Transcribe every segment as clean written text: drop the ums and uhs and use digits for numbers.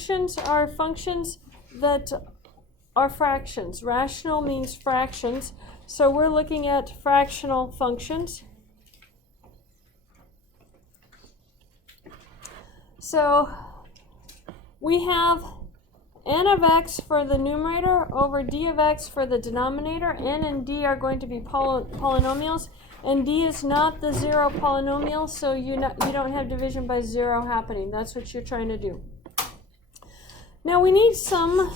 functions are functions that are fractions. Rational means fractions. So we're looking at fractional functions. So we have n of x for the numerator over d of x for the denominator. N and d are going to be polynomials, and d is not the zero polynomial, so you don't have division by zero happening. That's what you're trying to do. Now we need some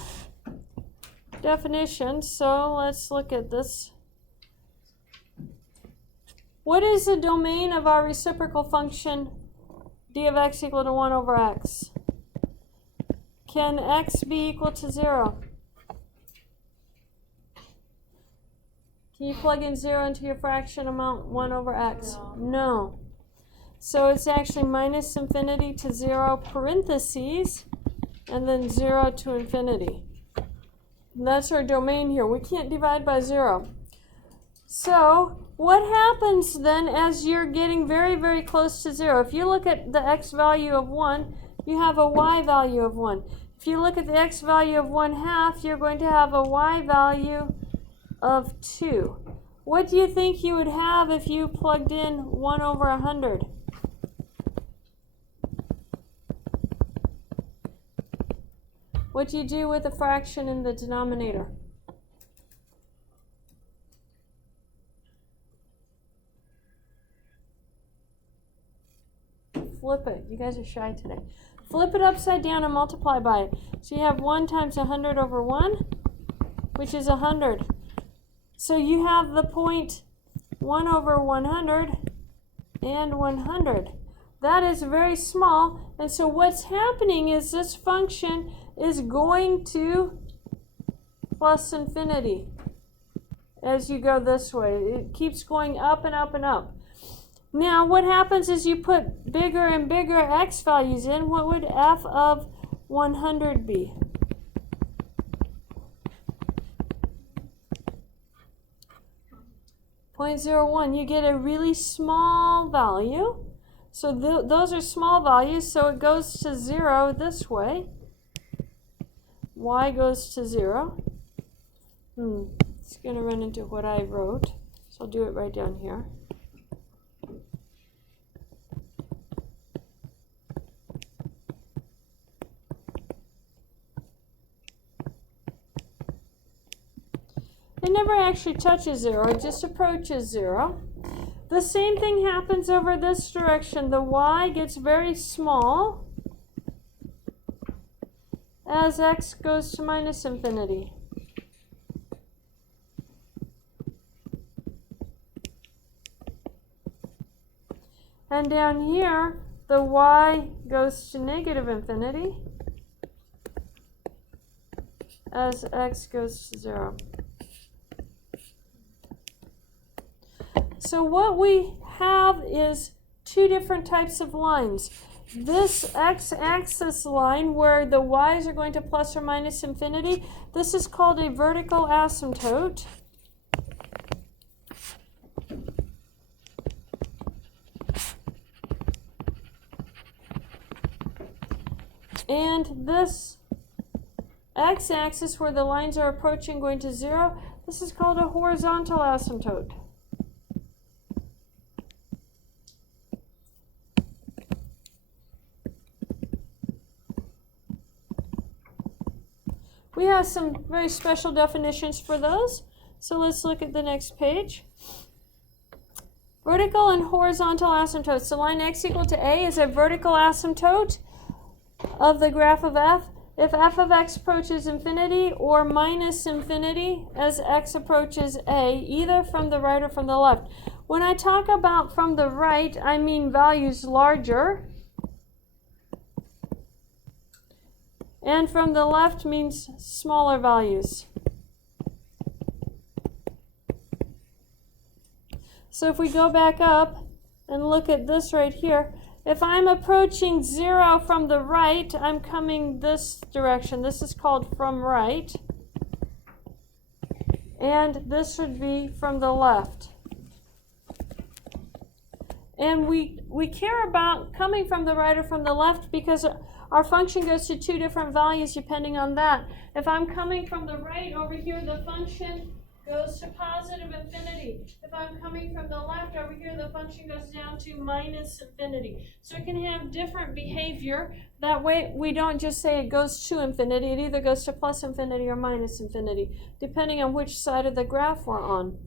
definitions, so let's look at this. What is the domain of our reciprocal function d of x equal to 1 over x? Can x be equal to 0? Can you plug in 0 into your fraction amount 1 over x? No. So it's actually minus infinity to 0 parentheses and then 0 to infinity. And that's our domain here. We can't divide by 0. So what happens then as you're getting very, very close to 0? If you look at the x value of 1, you have a y value of 1. If you look at the x value of 1/2, you're going to have a y value of 2. What do you think you would have if you plugged in 1 over 100? What do you do with a fraction in the denominator? Flip it. You guys are shy today. Flip it upside down and multiply by it. So you have 1 times 100 over 1, which is 100. So you have the point 1 over 100 and 100. That is very small. And so what's happening is this function is going to plus infinity as you go this way. It keeps going up and up and up. Now what happens is you put bigger and bigger x values in. What would f of 100 be? .01. You get a really small value. So those are small values, so it goes to 0 this way. Y goes to 0. It's going to run into what I wrote, so I'll do it right down here. It never actually touches 0, it just approaches 0. The same thing happens over this direction. The y gets very small as x goes to minus infinity. And down here, the y goes to negative infinity as x goes to 0. So what we have is two different types of lines. This x-axis line where the y's are going to plus or minus infinity, this is called a vertical asymptote. And this x-axis where the lines are approaching going to 0, this is called a horizontal asymptote. We have some very special definitions for those. So let's look at the next page. Vertical and horizontal asymptotes. The line x equal to a is a vertical asymptote of the graph of f. If f of x approaches infinity or minus infinity as x approaches a, either from the right or from the left. When I talk about from the right, I mean values larger. And from the left means smaller values. So if we go back up and look at this right here, if I'm approaching 0 from the right, I'm coming this direction. This is called from right. And this would be from the left. And we care about coming from the right or from the left because our function goes to two different values depending on that. If I'm coming from the right over here, the function goes to positive infinity. If I'm coming from the left over here, the function goes down to minus infinity. So it can have different behavior. That way we don't just say it goes to infinity. It either goes to plus infinity or minus infinity, depending on which side of the graph we're on.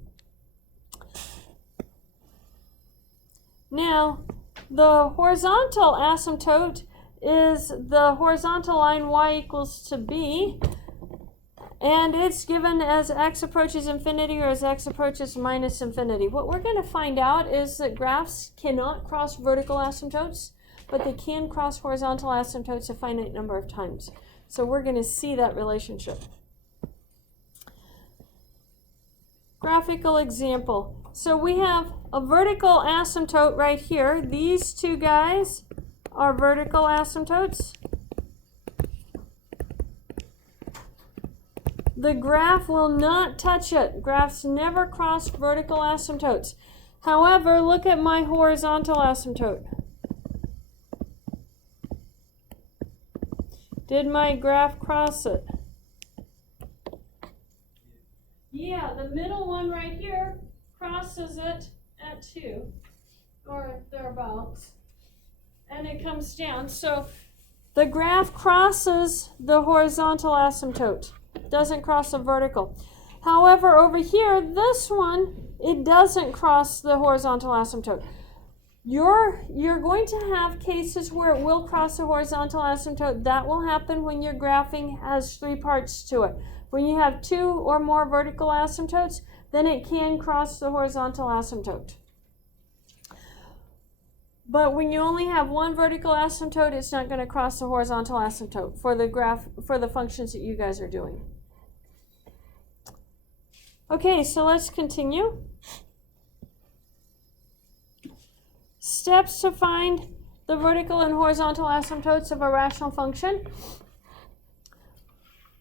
Now, the horizontal asymptote is the horizontal line y equals to b, and it's given as x approaches infinity or as x approaches minus infinity. What we're going to find out is that graphs cannot cross vertical asymptotes, but they can cross horizontal asymptotes a finite number of times. So we're going to see that relationship. Graphical example. So we have a vertical asymptote right here. These two guys are vertical asymptotes. The graph will not touch it. Graphs never cross vertical asymptotes. However, look at my horizontal asymptote. Did my graph cross it? Yeah, the middle one right here crosses it at 2, or thereabouts, and it comes down. So the graph crosses the horizontal asymptote. Doesn't cross the vertical. However, over here, this one, it doesn't cross the horizontal asymptote. You're going to have cases where it will cross the horizontal asymptote. That will happen when your graphing has 3 parts to it. When you have 2 or more vertical asymptotes, then it can cross the horizontal asymptote. But when you only have 1 vertical asymptote, it's not going to cross the horizontal asymptote for the graph, for the functions that you guys are doing. Okay, so let's continue. Steps to find the vertical and horizontal asymptotes of a rational function.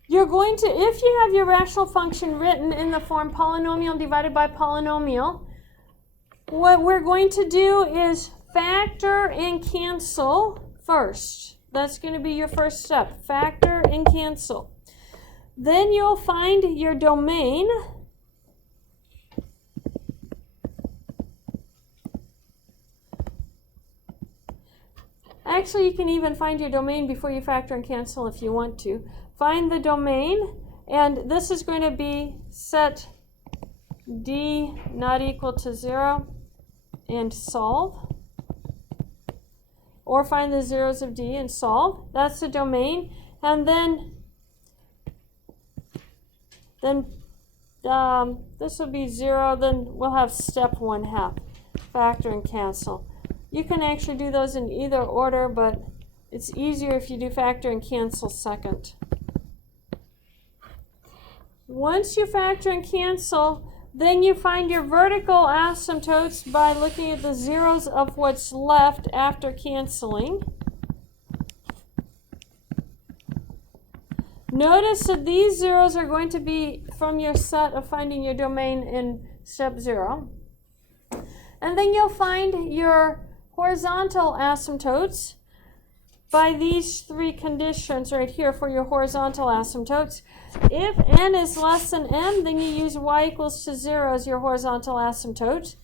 You're going to, if you have your rational function written in the form polynomial divided by polynomial, what we're going to do is factor and cancel first. That's going to be your first step. Factor and cancel. Then you'll find your domain. Actually, you can even find your domain before you factor and cancel if you want to. Find the domain, and this is going to be set d not equal to 0 and solve. Or find the zeros of d and solve. That's the domain. And then this will be 0. Then we'll have step 1/2, factor and cancel. You can actually do those in either order, but it's easier if you do factor and cancel second. Once you factor and cancel, then you find your vertical asymptotes by looking at the zeros of what's left after canceling. Notice that these zeros are going to be from your set of finding your domain in step 0. And then you'll find your horizontal asymptotes by these 3 conditions right here for your horizontal asymptotes. If n is less than m, then you use y equals to 0 as your horizontal asymptote.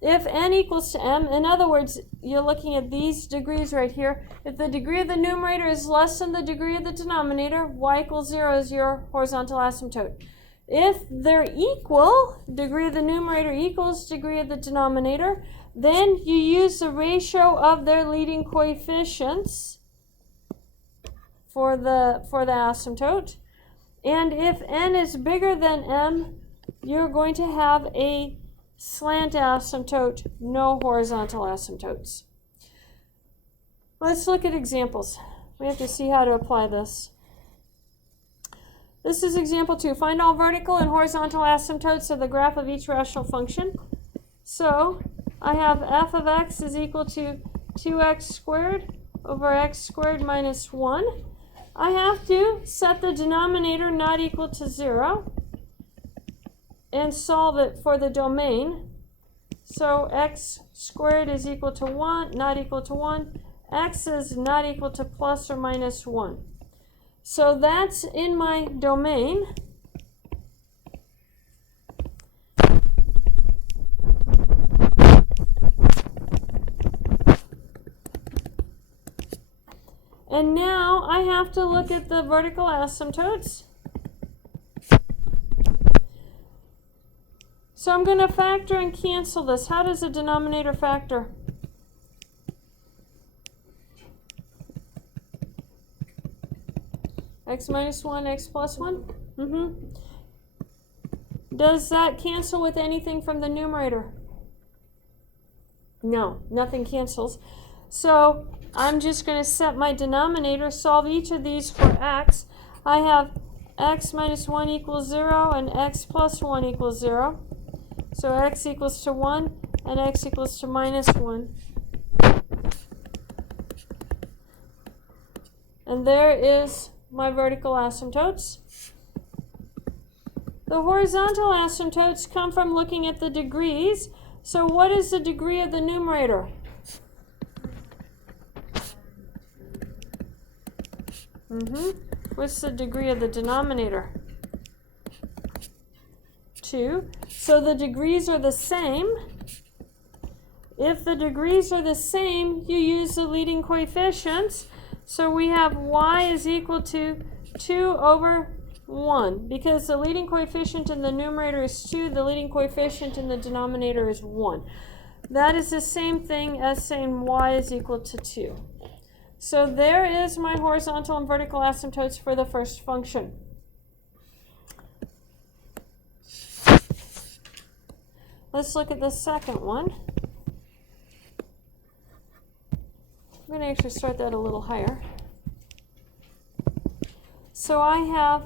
If n equals to m, in other words, you're looking at these degrees right here. If the degree of the numerator is less than the degree of the denominator, y equals 0 is your horizontal asymptote. If they're equal, degree of the numerator equals degree of the denominator, then you use the ratio of their leading coefficients for the asymptote. And if n is bigger than m, you're going to have a slant asymptote, no horizontal asymptotes. Let's look at examples. We have to see how to apply this. This is example 2. Find all vertical and horizontal asymptotes of the graph of each rational function. So I have f of x is equal to 2x squared over x squared minus 1. I have to set the denominator not equal to 0 and solve it for the domain. So x squared is equal to 1, not equal to 1. x is not equal to plus or minus 1. So that's in my domain. And now I have to look at the vertical asymptotes. So I'm going to factor and cancel this. How does the denominator factor? X minus 1, x plus 1? Does that cancel with anything from the numerator? No, nothing cancels. So I'm just going to set my denominator, solve each of these for x. I have x minus 1 equals 0 and x plus 1 equals 0. So x equals to 1 and x equals to minus 1. And there is my vertical asymptotes. The horizontal asymptotes come from looking at the degrees. So what is the degree of the numerator? What's the degree of the denominator? 2. So the degrees are the same. If the degrees are the same, you use the leading coefficients. So we have y is equal to 2 over 1. Because the leading coefficient in the numerator is 2, the leading coefficient in the denominator is 1. That is the same thing as saying y is equal to 2. So there is my horizontal and vertical asymptotes for the first function. Let's look at the second one. I'm going to actually start that a little higher. So I have,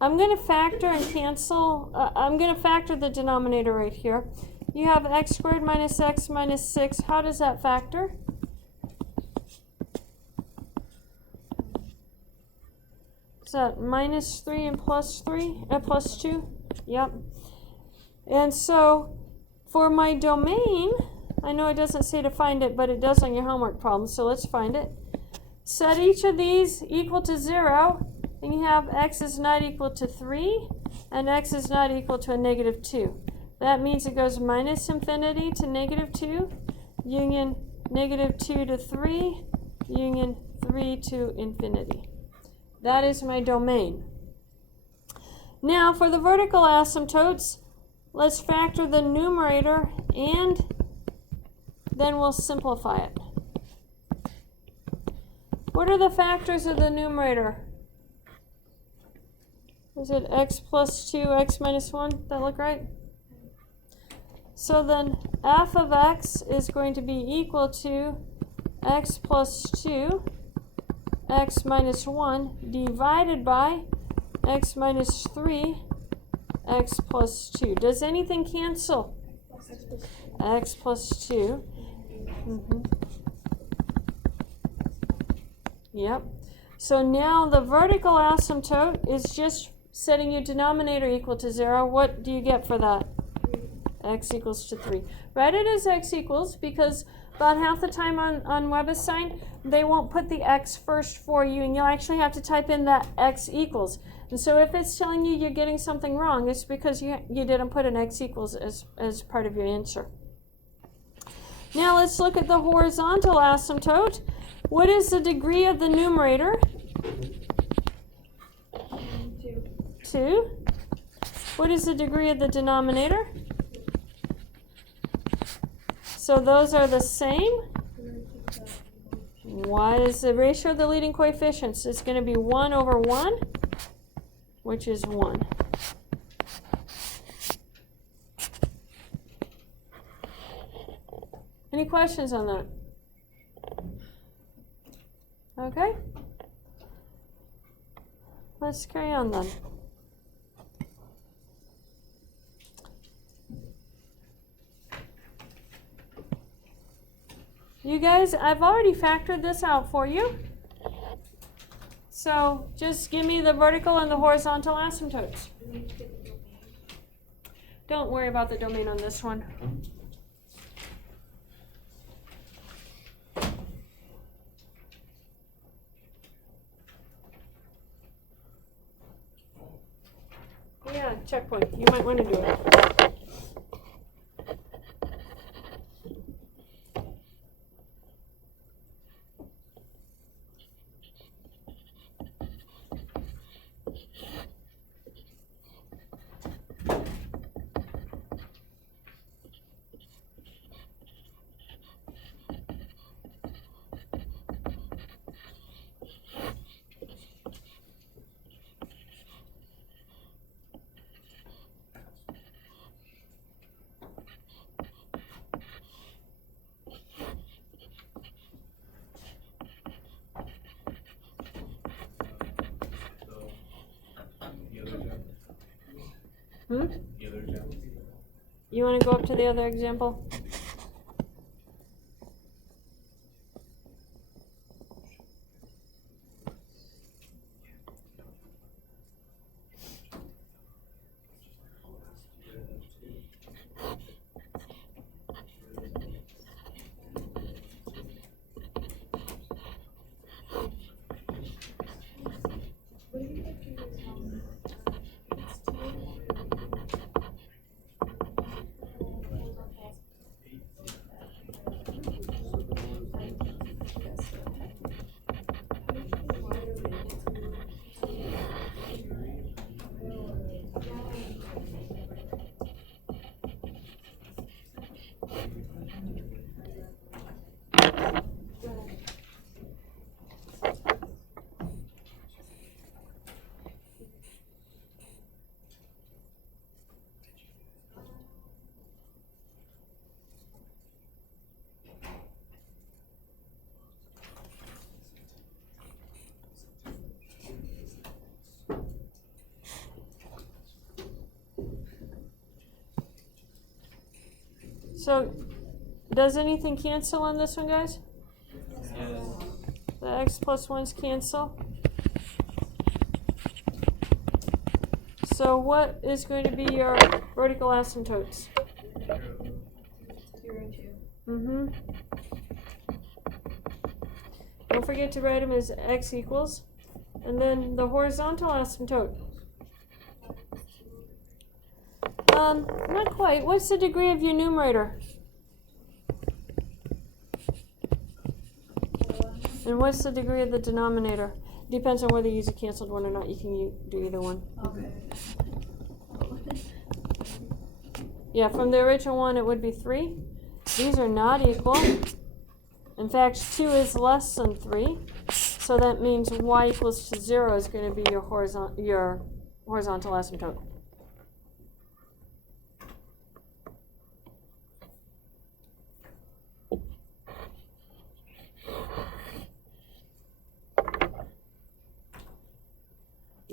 I'm going to factor and cancel, I'm going to factor the denominator right here. You have x squared minus x minus 6. How does that factor? Is that minus 3 and plus 3? Plus 2? Yep. And so for my domain, I know it doesn't say to find it, but it does on your homework problem, so let's find it. Set each of these equal to 0, and you have x is not equal to 3, and x is not equal to a negative 2. That means it goes minus infinity to negative 2, union negative 2 to 3, union 3 to infinity. That is my domain. Now for the vertical asymptotes, let's factor the numerator and then we'll simplify it. What are the factors of the numerator? Is it x plus 2, x minus 1? Does that look right? So then f of x is going to be equal to x plus 2, x minus 1 divided by x minus 3, x plus 2. Does anything cancel? X plus 2. Yep. So now the vertical asymptote is just setting your denominator equal to 0. What do you get for that? X equals to 3. Write it as x equals because about half the time on WebAssign, they won't put the x first for you, and you'll actually have to type in that x equals. And so if it's telling you you're getting something wrong, it's because you didn't put an x equals as part of your answer. Now let's look at the horizontal asymptote. What is the degree of the numerator? 2. What is the degree of the denominator? So those are the same. What is the ratio of the leading coefficients? It's going to be 1 over 1, which is 1. Any questions on that? Okay. Let's carry on then. You guys, I've already factored this out for you. So just give me the vertical and the horizontal asymptotes. Don't worry about the domain on this one. checkpoint. You might want to do it. You want to go up to the other example? So, does anything cancel on this one, guys? Yes. The x plus 1's cancel. So what is going to be your vertical asymptotes? 0, 2. Don't forget to write them as x equals. And then the horizontal asymptote. Not quite. What's the degree of your numerator? And what's the degree of the denominator? Depends on whether you use a canceled one or not. You can do either one. Okay. Yeah, from the original one it would be 3. These are not equal. In fact, 2 is less than 3. So that means y equals to 0 is going to be your horizontal asymptote.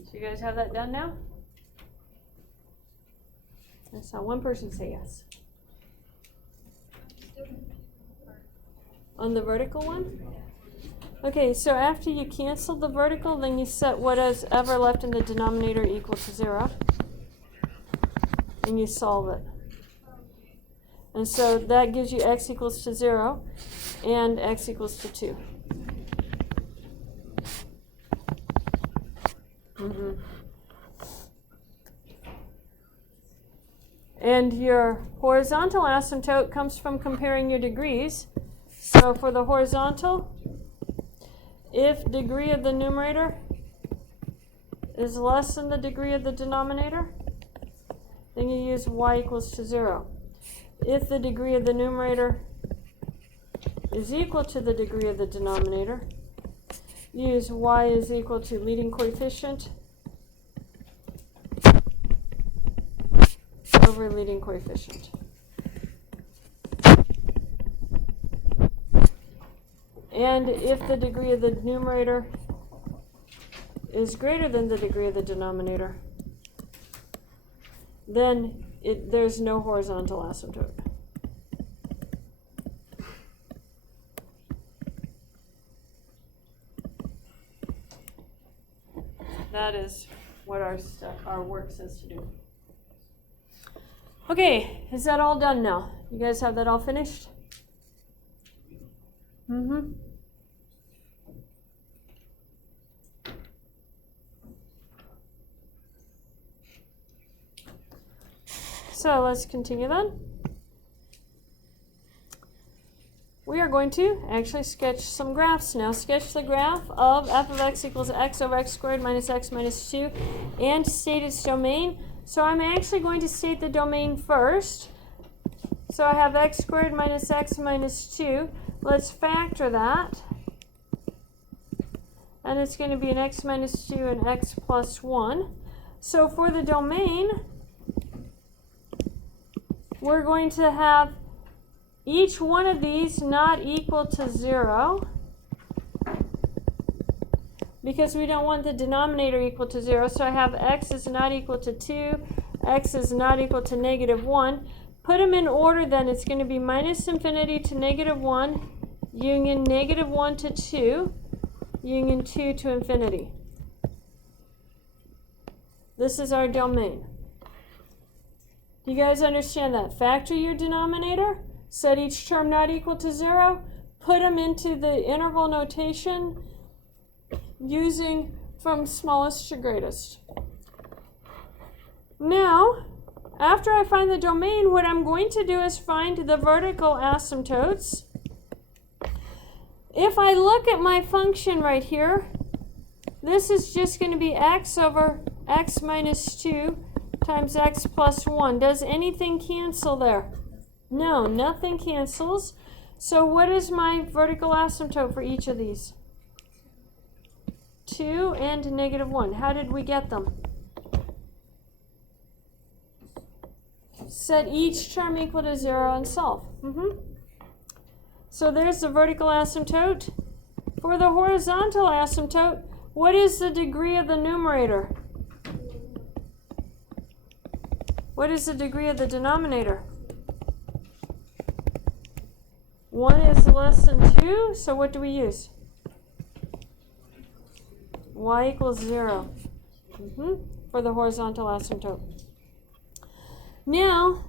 So you guys have that done now? I saw one person say yes. On the vertical one? Okay, so after you cancel the vertical, then you set what is ever left in the denominator equal to 0. And you solve it. And so that gives you x equals to 0 and x equals to 2. And your horizontal asymptote comes from comparing your degrees. So for the horizontal, if degree of the numerator is less than the degree of the denominator, then you use y equals to 0. If the degree of the numerator is equal to the degree of the denominator, use y is equal to leading coefficient over leading coefficient. And if the degree of the numerator is greater than the degree of the denominator, then there's no horizontal asymptote. That is what our work says to do. Okay, is that all done now? You guys have that all finished? So let's continue then. We are going to actually sketch some graphs now. Sketch the graph of f of x equals x over x squared minus x minus 2 and state its domain. So I'm actually going to state the domain first. So I have x squared minus x minus 2. Let's factor that. And it's going to be an x minus 2 and x plus 1. So for the domain, we're going to have each one of these not equal to 0 because we don't want the denominator equal to 0. So I have x is not equal to 2, x is not equal to negative 1. Put them in order then. It's going to be minus infinity to negative 1, union negative 1 to 2, union 2 to infinity. This is our domain. Do you guys understand that? Factor your denominator. Set each term not equal to 0. Put them into the interval notation using from smallest to greatest. Now, after I find the domain, what I'm going to do is find the vertical asymptotes. If I look at my function right here, this is just going to be x over x minus 2 times x plus 1. Does anything cancel there? No, nothing cancels. So what is my vertical asymptote for each of these? 2 and negative 1. How did we get them? Set each term equal to 0 and solve. So there's the vertical asymptote. For the horizontal asymptote, what is the degree of the numerator? What is the degree of the denominator? 1 is less than 2, so what do we use? Y equals 0 for the horizontal asymptote. Now,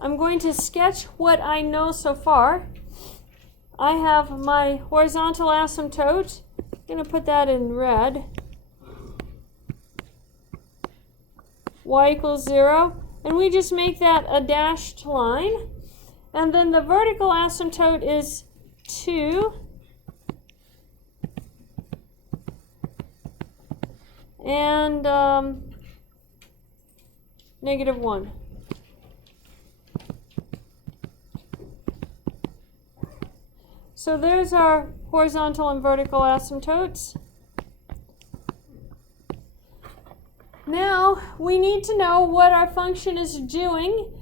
I'm going to sketch what I know so far. I have my horizontal asymptote. I'm going to put that in red. Y equals 0. And we just make that a dashed line. And then the vertical asymptote is 2 and negative 1. So there's our horizontal and vertical asymptotes. Now we need to know what our function is doing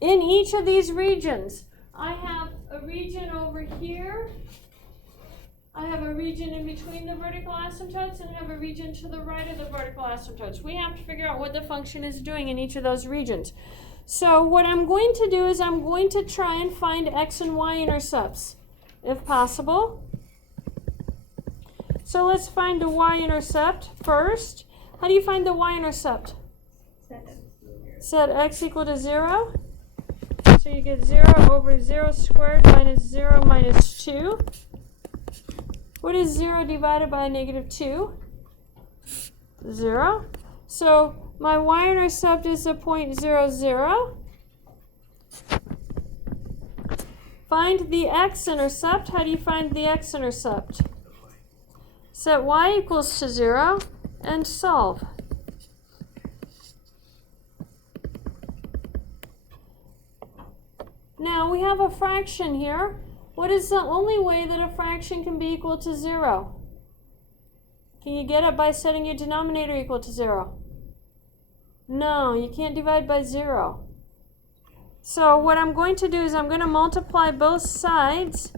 in each of these regions. I have a region over here. I have a region in between the vertical asymptotes, and I have a region to the right of the vertical asymptotes. We have to figure out what the function is doing in each of those regions. So what I'm going to do is I'm going to try and find x and y intercepts, if possible. So let's find the y-intercept first. How do you find the y-intercept? Set x equal to 0. So you get 0 over 0 squared minus 0 minus 2. What is 0 divided by negative 2? 0. So my y-intercept is a point 0, 0. Find the x-intercept. How do you find the x-intercept? Set y equals to 0 and solve. Now we have a fraction here. What is the only way that a fraction can be equal to 0? Can you get it by setting your denominator equal to 0? No, you can't divide by 0. So what I'm going to do is I'm going to multiply both sides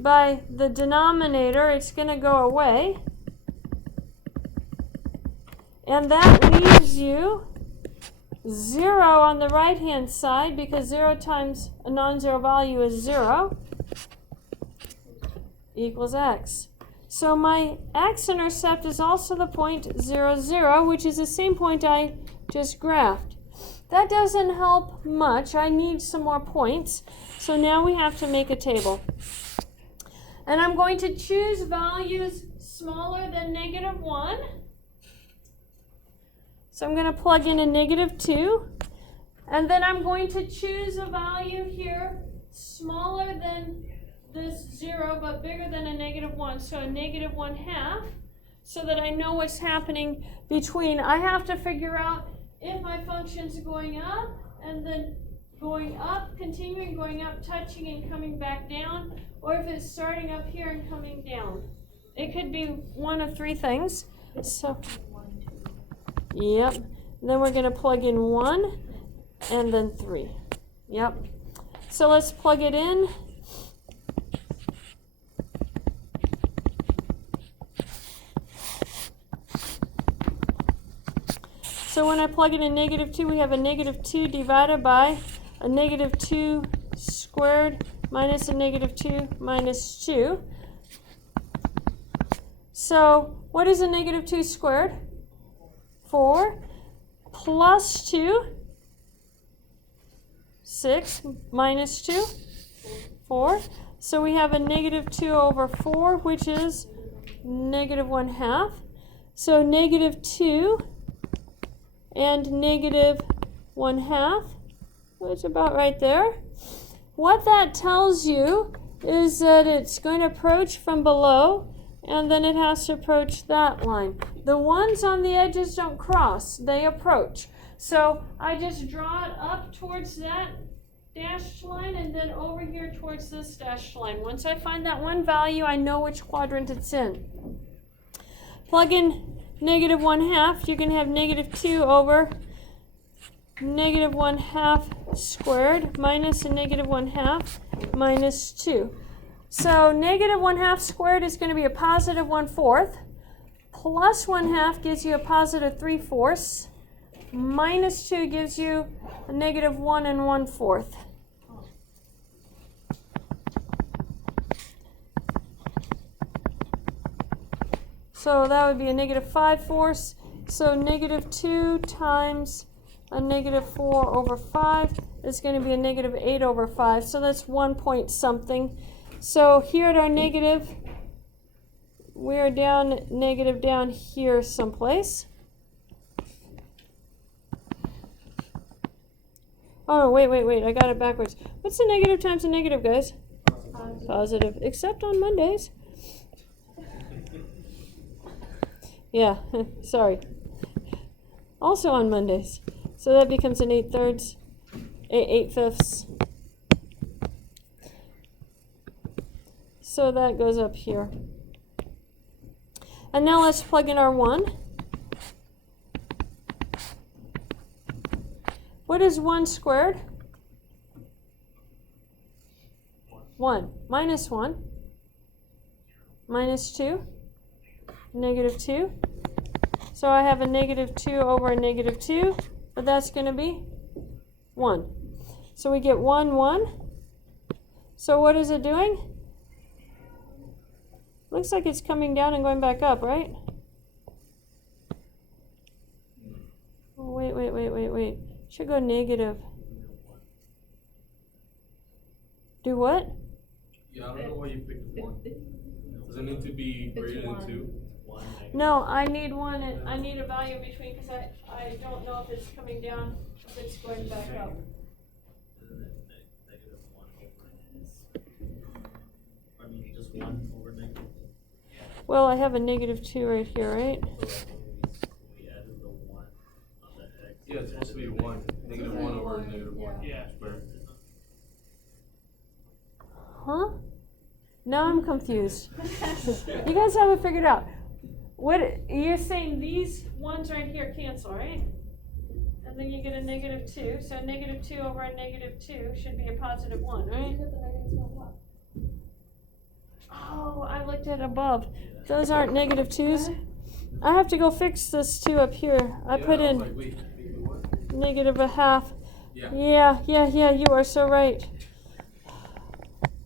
by the denominator. It's going to go away. And that leaves you 0 on the right-hand side, because 0 times a non-zero value is 0, equals x. So my x-intercept is also the point 0, 0, which is the same point I just graphed. That doesn't help much. I need some more points. So now we have to make a table. And I'm going to choose values smaller than negative 1. So I'm going to plug in a negative 2. And then I'm going to choose a value here smaller than this 0 but bigger than a -1, so a -1/2, so that I know what's happening between. I have to figure out if my function's going up and then going up, continuing going up, touching and coming back down, or if it's starting up here and coming down. It could be one of three things. So, yep. And then we're going to plug in 1 and then 3. Yep. So let's plug it in. So when I plug in a -2, we have a -2 divided by a -2 squared minus a -2 minus 2. So what is a -2 squared? 4 plus 2, 6 minus 2, 4. So we have a -2 over 4, which is -1/2. So -2 and -1/2. It's about right there. What that tells you is that it's going to approach from below, and then it has to approach that line. The ones on the edges don't cross, they approach. So I just draw it up towards that dashed line and then over here towards this dashed line. Once I find that one value, I know which quadrant it's in. Plug in -1/2, you can have -2 over -1/2 squared minus a -1/2 minus 2. So -1/2 squared is going to be a positive 1/4. Plus 1/2 gives you a positive 3/4. Minus 2 gives you a -1 and 1/4. So that would be a -5/4. So -2 times a -4 over 5 is going to be a -8 over 5. So that's 1 point something. So here at our negative, we're down negative down here someplace. Oh, wait, I got it backwards. What's the negative times a negative, guys? Positive, except on Mondays. Yeah, sorry. Also on Mondays. So that becomes an 8/3, 8/5. So that goes up here. And now let's plug in our 1. What is 1 squared? 1. Minus 1. Minus 2. -2. So I have a -2 over a -2, but that's going to be 1. So we get 1, 1. So what is it doing? Looks like it's coming down and going back up, right? Wait. Should go negative. Do what? Yeah, I don't know why you picked 1. Does it need to be greater than 2? No, I need 1. And I need a value in between because I don't know if it's coming down, if it's going back up. I mean, just 1 over negative. Well, I have a -2 right here, right? We added the 1 on the x. Yeah, it's supposed to be 1. -1 over -1. Yeah. Square. Huh? Now I'm confused. You guys haven't figured out. What you're saying? These ones right here cancel, right? And then you get a -2. So -2 over a -2 should be a positive 1, right? Oh, I looked at above. Those aren't -2s. I have to go fix this 2 up here. I put in like, wait, what? -1/2. Yeah. Yeah, you are so right.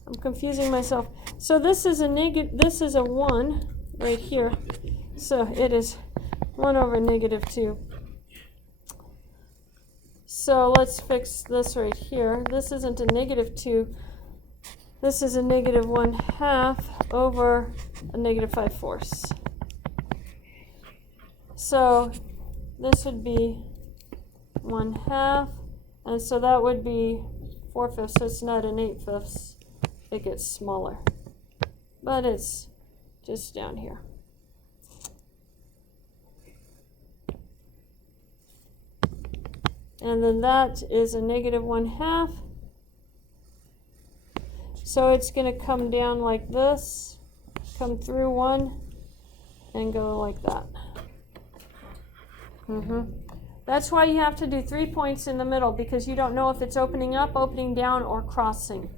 I'm confusing myself. So this is a 1 right here. So it is 1 over -2. So let's fix this right here. This isn't a -2. This is a -1/2 over a -5/4. So this would be 1/2 And so that would be 4/5, so it's not an 8/5. It gets smaller. But it's just down here. And then that is a -1/2. So it's going to come down like this, come through 1, and go like that. That's why you have to do 3 points in the middle, because you don't know if it's opening up, opening down, or crossing.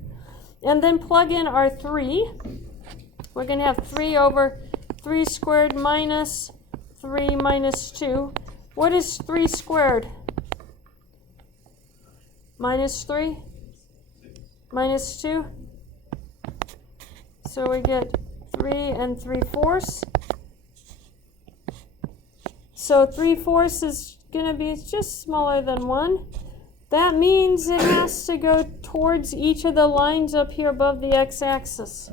And then plug in our 3. We're going to have 3 over 3 squared minus 3 minus 2. What is 3 squared? Minus 3? Minus 2? So we get 3 and 3/4. So 3/4 is going to be just smaller than 1. That means it has to go towards each of the lines up here above the x-axis.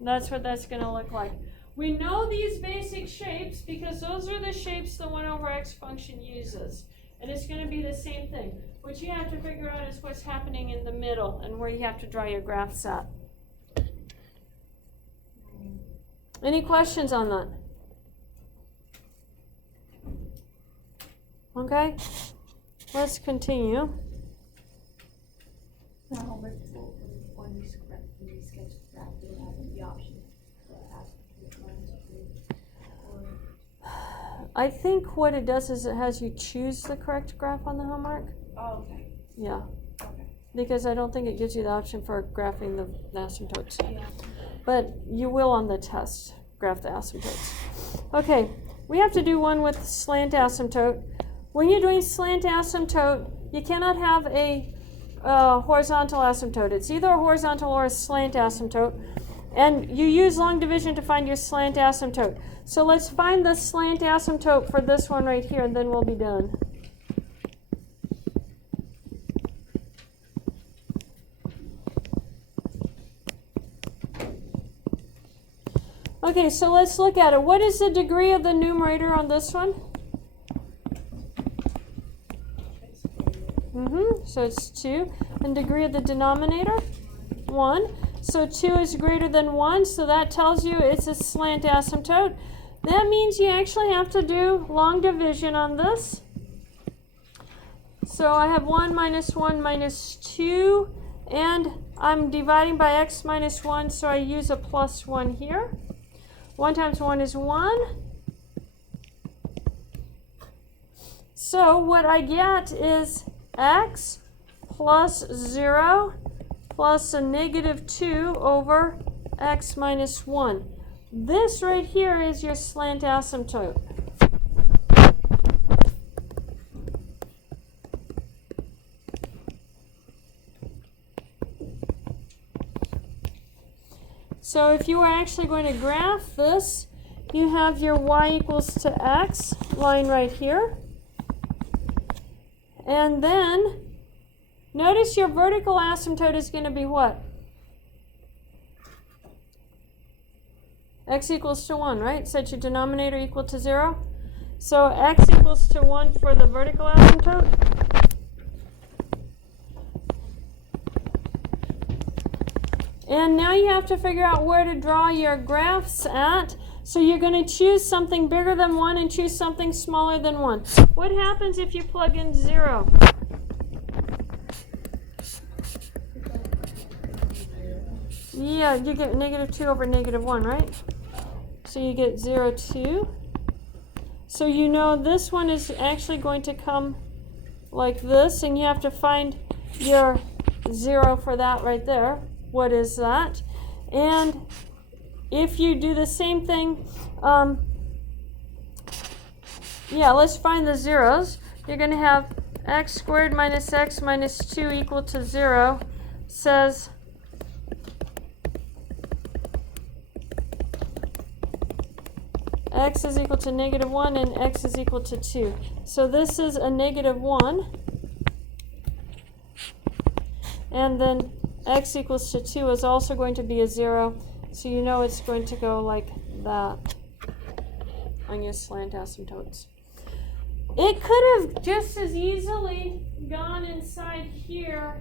That's what that's going to look like. We know these basic shapes because those are the shapes the 1 over x function uses. And it's going to be the same thing. What you have to figure out is what's happening in the middle and where you have to draw your graphs at. Any questions on that? Okay, let's continue. When we sketch the graph, we have the option to ask I think what it does is it has you choose the correct graph on the homework. Oh, okay. Yeah. Okay. Because I don't think it gives you the option for graphing the asymptotes. Yeah. But you will on the test graph the asymptotes. Okay, we have to do one with slant asymptote. When you're doing slant asymptote, you cannot have a horizontal asymptote. It's either a horizontal or a slant asymptote. And you use long division to find your slant asymptote. So let's find the slant asymptote for this one right here, and then we'll be done. Okay, so let's look at it. What is the degree of the numerator on this one? So it's 2. And degree of the denominator? 1. So 2 is greater than 1, so that tells you it's a slant asymptote. That means you actually have to do long division on this. So I have 1 minus 1 minus 2, and I'm dividing by x minus 1, so I use a plus 1 here. 1 times 1 is 1. So what I get is x plus 0 plus a -2 over x minus 1. This right here is your slant asymptote. So if you were actually going to graph this, you have your y equals to x line right here. And then, notice your vertical asymptote is going to be what? X equals to 1, right? Set your denominator equal to 0. So x equals to 1 for the vertical asymptote. And now you have to figure out where to draw your graphs at. So you're going to choose something bigger than 1 and choose something smaller than 1. What happens if you plug in 0? Yeah, you get -2 over -1, right? So you get 0, 2. So you know this one is actually going to come like this, and you have to find your 0 for that right there. What is that? And if you do the same thing, let's find the zeros. You're going to have x squared minus x minus 2 equal to 0. Says x is equal to -1 and x is equal to 2. So this is a -1. And then x equals to 2 is also going to be a 0. So you know it's going to go like that on your slant asymptotes. It could have just as easily gone inside right here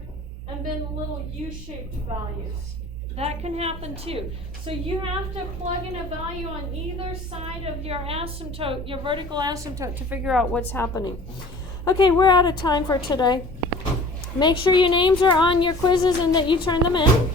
and been little U-shaped values. That can happen too. So you have to plug in a value on either side of your asymptote, your vertical asymptote, to figure out what's happening. Okay, we're out of time for today. Make sure your names are on your quizzes and that you turn them in.